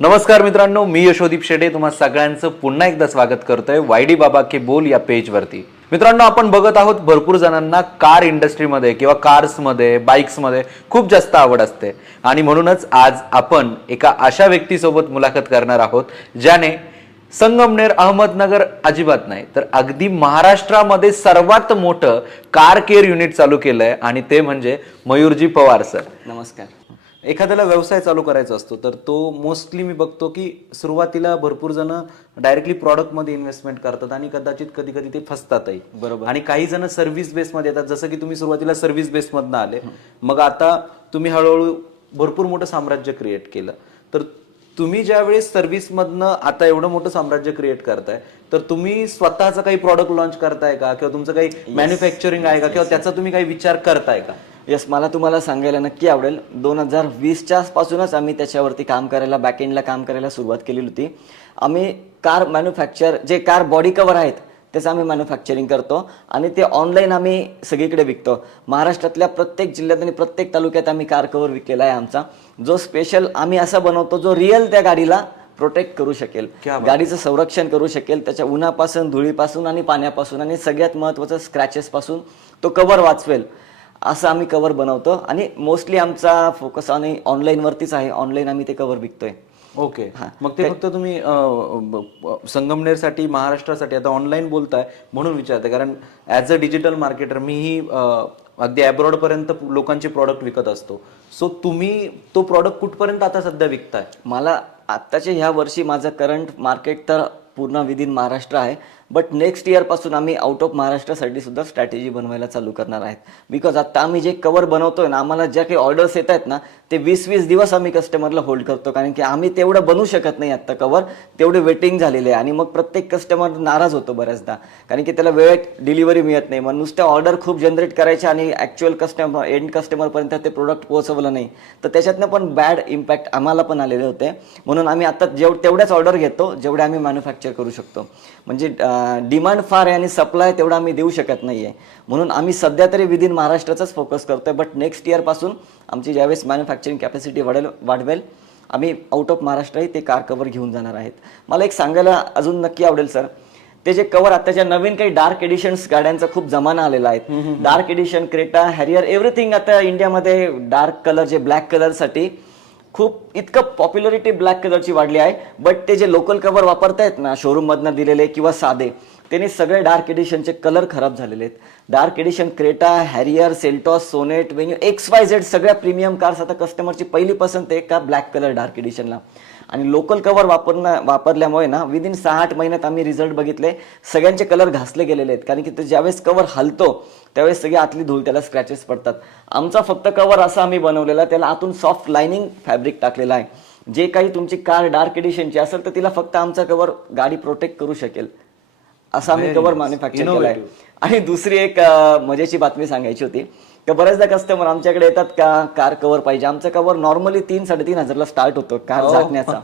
नमस्कार मित्रांनो मी यशोदीप शेडे. तुम्हा सगळ्यांचं पुन्हा एकदा स्वागत करतोय वायडी बाबा के बोल या पेजवरती. मित्रांनो आपण बघत आहोत भरपूर जणांना कार इंडस्ट्रीमध्ये किंवा कार्समध्ये बाईक्समध्ये खूप जास्त आवड असते. आणि म्हणूनच आज आपण एका अशा व्यक्तीसोबत मुलाखत करणार आहोत ज्याने संगमनेर अहमदनगर अजिबात नाही तर अगदी महाराष्ट्रामध्ये सर्वात मोठं कार केअर युनिट चालू केलंय. आणि ते म्हणजे मयूरजी पवार सर. नमस्कार. एखाद्याला व्यवसाय चालू करायचा असतो तर तो मोस्टली मी बघतो की सुरुवातीला भरपूर जण डायरेक्टली प्रॉडक्टमध्ये इन्व्हेस्टमेंट करतात आणि कदाचित कधी कधी ते फसतातही. बरोबर. आणि काही जण सर्व्हिस बेसमध्ये येतात. जसं की तुम्ही सुरुवातीला सर्व्हिस बेसमधनं आले मग आता तुम्ही हळूहळू भरपूर मोठं साम्राज्य क्रिएट केलं. तर तुम्ही ज्यावेळेस सर्व्हिसमधनं आता एवढं मोठं साम्राज्य क्रिएट करताय तर तुम्ही स्वतःचं काही प्रॉडक्ट लॉन्च करताय का? किंवा तुमचं काही मॅन्युफॅक्चरिंग आहे का? किंवा त्याचा तुम्ही काही विचार करताय का? यस मला तुम्हाला सांगायला नक्की आवडेल. दोन हजार वीसच्या पासूनच आम्ही त्याच्यावरती काम करायला बॅकएंडला काम करायला सुरुवात केलेली होती. आम्ही कार मॅन्युफॅक्चर जे कार बॉडी कवर आहेत त्याचं आम्ही मॅन्युफॅक्चरिंग करतो आणि ते ऑनलाईन आम्ही सगळीकडे विकतो. महाराष्ट्रातल्या प्रत्येक जिल्ह्यात आणि प्रत्येक तालुक्यात आम्ही कार कवर विकलेला आहे आमचा. जो स्पेशल आम्ही असा बनवतो जो रिअल त्या गाडीला प्रोटेक्ट करू शकेल. गाडीचं संरक्षण करू शकेल. त्याच्या उन्हापासून धुळीपासून आणि पाण्यापासून आणि सगळ्यात महत्त्वाचं स्क्रॅचेस पासून तो कवर वाचवेल. असं आम्ही कवर बनवतो. आणि मोस्टली आमचा फोकस आणि ऑनलाईन वरतीच आहे. ऑनलाईन आम्ही ते कवर विकतोय. ओके मग ते फक्त तुम्ही संगमनेरसाठी महाराष्ट्रासाठी आता ऑनलाईन बोलताय म्हणून विचारते. कारण ऍज अ डिजिटल मार्केटर मीही अगदी अब्रॉड पर्यंत लोकांचे प्रॉडक्ट विकत असतो. सो तुम्ही तो प्रॉडक्ट कुठपर्यंत आता सध्या विकताय? मला आत्ताच्या ह्या वर्षी माझं करंट मार्केट तर पूर्ण विदिन महाराष्ट्र आहे. बट नेक्स्ट इयरपासून आम्ही आउट ऑफ महाराष्ट्रासाठी सुद्धा स्ट्रॅटेजी बनवायला चालू करणार आहेत. बिकॉज आता आम्ही जे कवर बनवतोय ना आम्हाला ज्या काही ऑर्डर्स येत आहेत ना ते वीस वीस दिवस आम्ही कस्टमरला होल्ड करतो. कारण की आम्ही तेवढं बनवू शकत नाही आत्ता कवर तेवढे वेटिंग झालेले आहे. आणि मग प्रत्येक कस्टमर नाराज होतो बऱ्याचदा. कारण की त्याला वेळेत डिलिव्हरी मिळत नाही. मग नुसत्या ऑर्डर खूप जनरेट करायच्या आणि ॲक्च्युअल कस्टमर एंड कस्टमरपर्यंत ते प्रोडक्ट पोहोचवलं नाही. तर त्याच्यातनं पण बॅड इम्पॅक्ट आम्हाला पण आलेले होते. म्हणून आम्ही आता जेव तेवढ्याच ऑर्डर घेतो जेवढे आम्ही मॅन्युफॅक्चर करू शकतो. म्हणजे डिमांड फार आहे आणि सप्लाय तेवढा आम्ही देऊ शकत नाही आहे म्हणून आम्ही सध्या तरी विदिन महाराष्ट्राचाच फोकस करतोय बट नेक्स्ट इयरपासून आमची ज्यावेळेस मॅन्युफॅक्चरिंग कॅपॅसिटी वाढेल वाढवेल आम्ही आउट ऑफ महाराष्ट्रही ते कार कवर घेऊन जाणार आहेत. मला एक सांगायला अजून नक्की आवडेल सर ते जे कवर आताच्या नवीन काही डार्क एडिशन्स गाड्यांचा खूप जमाना आलेला आहे. Dark edition Creta Harrier everything आता इंडियामध्ये डार्क कलर जे ब्लॅक कलरसाठी खूप इतकं पॉप्युलरिटी ब्लॅक कलरची वाढली आहे. बट ते जे लोकल कवर वापरतायत ना शोरूममधनं दिलेले किंवा साधे त्यांनी सगळे डार्क एडिशनचे कलर खराब झालेले आहेत. Dark edition Creta Harrier Seltos Sonet Venue X Y Z सगळ्या प्रीमियम कार्स आता कस्टमरची पहिली पसंत आहे का ब्लॅक कलर डार्क एडिशनला आणि लोकल कवर वापरणं वापरल्यामुळे ना विदिन सहा आठ महिन्यात आम्ही रिझल्ट बघितले. सगळ्यांचे कलर घासले गेलेले आहेत. कारण की ते ज्यावेळेस कवर हलतो त्यावेळेस सगळी आतली धूळ त्याला स्क्रॅचेस पडतात. आमचा फक्त कवर असा आम्ही बनवलेला त्याला आतून सॉफ्ट लायनिंग फॅब्रिक टाकलेला आहे. जे काही तुमची कार डार्क एडिशनची असेल तर तिला फक्त आमचा कवर गाडी प्रोटेक्ट करू शकेल. असं आम्ही Very कवर nice. मॅन्युफॅक्चर केलं आहे Innovative. आणि दुसरी एक मजेची बातमी सांगायची होती. का बऱ्याचदा कस्टमर आमच्याकडे येतात का कार कव्हर पाहिजे. आमचा कव्हर नॉर्मली तीन साडेतीन हजारला स्टार्ट होतो कार झाकण्याचा.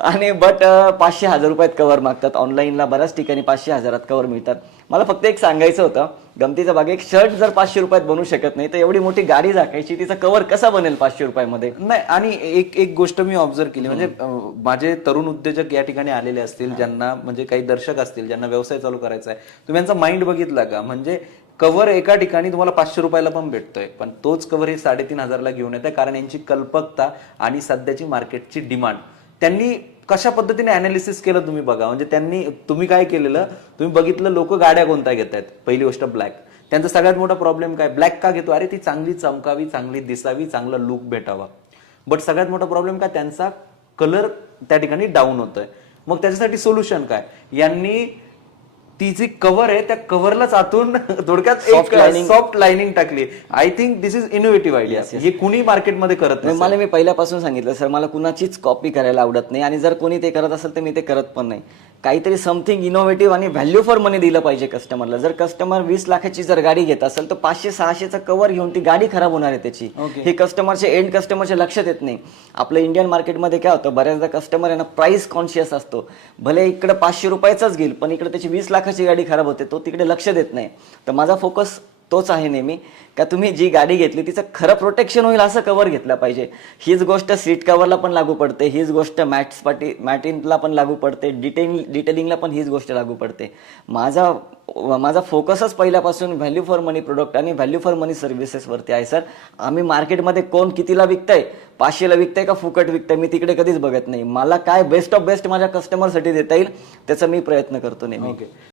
आणि बट पाचशे हजार रुपयात कव्हर मागतात. ऑनलाईनला बऱ्याच ठिकाणी पाचशे हजारात कव्हर मिळतात. मला फक्त एक सांगायचं होतं गमतीचा भाग एक शर्ट जर पाचशे रुपयात बनवू शकत नाही तर एवढी मोठी गाडी झाकायची तिचा कव्हर कसा बनेल पाचशे रुपयामध्ये? नाही आणि एक एक गोष्ट मी ऑब्झर्व केली. म्हणजे माझे तरुण उद्योजक या ठिकाणी आलेले असतील ज्यांना म्हणजे काही दर्शक असतील ज्यांना व्यवसाय चालू करायचा आहे. तुम्ही यांचा माइंड बघितला जागा. म्हणजे कव्हर एका ठिकाणी तुम्हाला पाचशे रुपयाला पण भेटतोय. पण तोच कव्हर हे साडेतीन हजारला घेऊन येत आहे कारण यांची कल्पकता आणि सध्याची मार्केटची डिमांड त्यांनी कशा पद्धतीने अनालिसिस केलं तुम्ही बघा. म्हणजे त्यांनी तुम्ही काय केलेलं? तुम्ही बघितलं लोक गाड्या कोणत्या घेत आहेत? पहिली गोष्ट ब्लॅक त्यांचा सगळ्यात मोठा प्रॉब्लेम काय? ब्लॅक का घेतो? अरे ती चांगली चमकावी चांगली दिसावी चांगला लुक भेटावा. बट सगळ्यात मोठा प्रॉब्लेम काय? त्यांचा कलर त्या ठिकाणी डाऊन होतोय. मग त्याच्यासाठी सोल्युशन काय? यांनी ती जी कव्हर आहे त्या कव्हरलाच आतून थोडक्यात. सॉफ्ट लाइनिंग टाकली. I think this is innovative idea हे कुणी मार्केटमध्ये करत नाही, मला मी पहिल्यापासून सांगितलं सर मला कुणाचीच कॉपी करायला आवडत नाही. आणि जर कोणी ते करत असेल तर मी ते करत पण नाही. काहीतरी समथिंग इनोव्हेटिव्ह आणि व्हॅल्यू फॉर मनी दिलं पाहिजे कस्टमरला जर कस्टमर वीस लाखाची जर गाडी घेत असेल तर पाचशे सहाशेचा कव्हर घेऊन ती गाडी खराब होणार आहे त्याची. हे कस्टमरचे एंड कस्टमरच्या लक्षात येत नाही. आपलं इंडियन मार्केटमध्ये काय होतं बऱ्याचदा कस्टमर आहे ना प्राइस कॉन्शियस असतो. भले इकडे पाचशे रुपयाचाच घेईल पण इकडे त्याची वीस लाखाची गाडी खराब होते तो तिकडे लक्ष देत नाही. तर माझा फोकस तोच आहे नेहमी का तुम्ही जी गाडी घेतली तिचं खरं प्रोटेक्शन होईल असं कवर घेतलं पाहिजे. हीच गोष्ट सीट कवरला पण लागू पडते हीच गोष्ट मॅट्स पाटी मॅटिनला पण लागू पडते डिटेल डिटेलिंगला पण हीच गोष्ट लागू पडते. माझा माझा फोकसच पहिल्यापासून व्हॅल्यू फॉर मनी प्रोडक्ट आणि व्हॅल्यू फॉर मनी सर्व्हिसेसवरती आहे सर आम्ही मार्केटमध्ये कोण कितीला विकतंय पाचशेला विकतंय का फुकट विकतंय मी तिकडे कधीच बघत नाही. मला काय बेस्ट ऑफ बेस्ट माझ्या कस्टमरसाठी देता येईल त्याचा मी प्रयत्न करतो नेहमी.